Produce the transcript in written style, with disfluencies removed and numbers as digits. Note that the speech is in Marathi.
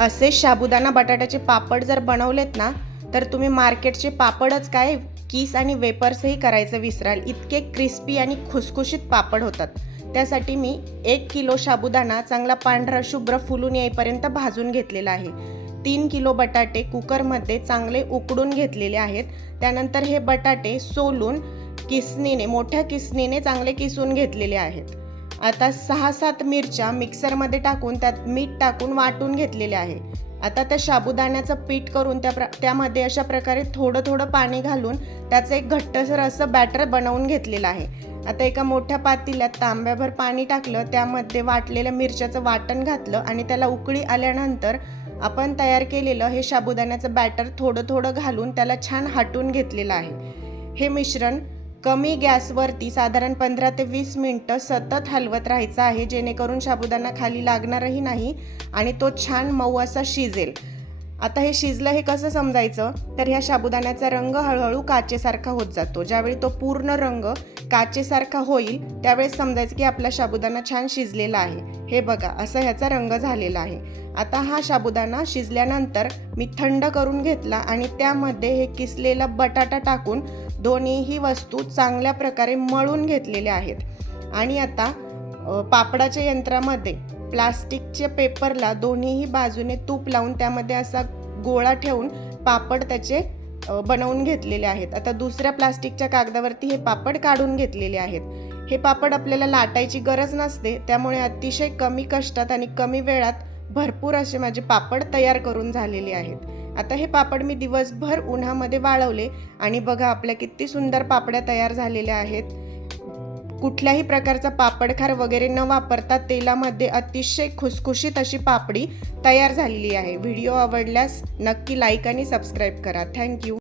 असे साबुदाणा बटाट्याचे पापड जर बनवलेत ना, तर तुम्ही मार्केटचे पापडच काय, कीस आणि वेपर्सही करायचं विसराल. इतके क्रिस्पी आणि खुसखुशीत पापड होतात. त्यासाठी मी 1 किलो साबुदाणा चांगला पांढरा शुभ्र फुलून येईपर्यंत भाजून घेतलेला आहे. 3 किलो बटाटे कुकरमध्ये चांगले उकडून घेतलेले आहेत. त्यानंतर हे बटाटे सोलून किसणीने, मोठ्या किसणीने चांगले किसून घेतलेले आहेत. आता 6-7 मिरच्या मिक्सरमध्ये टाकून त्यात मीठ टाकून वाटून घेतलेले आहे. आता त्या साबुदाण्याचं पीठ करून त्यामध्ये अशा प्रकारे थोडं थोडं पाणी घालून त्याचं एक घट्टसर असं बॅटर बनवून घेतलेलं आहे. आता एका मोठ्या पातेल्यात तांब्याभर पाणी टाकलं, त्यामध्ये वाटलेल्या मिरच्याचं वाटण घातलं आणि त्याला उकळी आल्यानंतर आपण तयार केलेलं हे साबुदाण्याचं बॅटर थोडं थोडं घालून त्याला छान हटवून घेतलेलं आहे. हे मिश्रण कमी गॅसवरती साधारण 15 ते 20 मिनिटं सतत हलवत राहायचं आहे, जेणेकरून साबुदाणा खाली लागणारही नाही आणि तो छान मऊ असा शिजेल. आता हे शिजलं हे कसं समजायचं, तर ह्या साबुदाण्याचा रंग हळूहळू काचेसारखा होत जातो. ज्यावेळी तो पूर्ण रंग काचेसारखा होईल त्यावेळेस समजायचं की आपला साबुदाणा छान शिजलेला आहे. हे बघा, असा ह्याचा रंग झालेला आहे. आता हा साबुदाणा शिजल्यानंतर मी थंड करून घेतला आणि त्यामध्ये हे किसलेला बटाटा टाकून दोन्हीही वस्तू चांगल्या प्रकारे मळून घेतलेल्या आहेत. आणि आता पापडाच्या यंत्रामध्ये प्लास्टिकच्या पेपरला दोन्हीही बाजूने तूप लावून त्यामध्ये असा गोळा ठेवून पापड त्याचे बनवून घेतलेले आहेत. आता दुसऱ्या प्लास्टिकच्या कागदावरती हे पापड काढून घेतलेले आहेत. हे पापड आपल्याला लाटायची गरज नसते, त्यामुळे अतिशय कमी कष्टात आणि कमी वेळात भरपूर असे माझे पापड तयार करून झालेले आहेत. आता हे पापड मी दिवसभर उन्हामध्ये वाळवले आणि बघा आपल्या किती सुंदर पापड्या तयार झालेल्या आहेत. कुठल्याही प्रकारचा पापडखार वगैरे न वापरता तेलामध्ये अतिशय खुसखुशीत अशी पापडी तयार झालेली आहे. व्हिडिओ आवडल्यास नक्की लाईक आणि सबस्क्राईब करा. थँक्यू.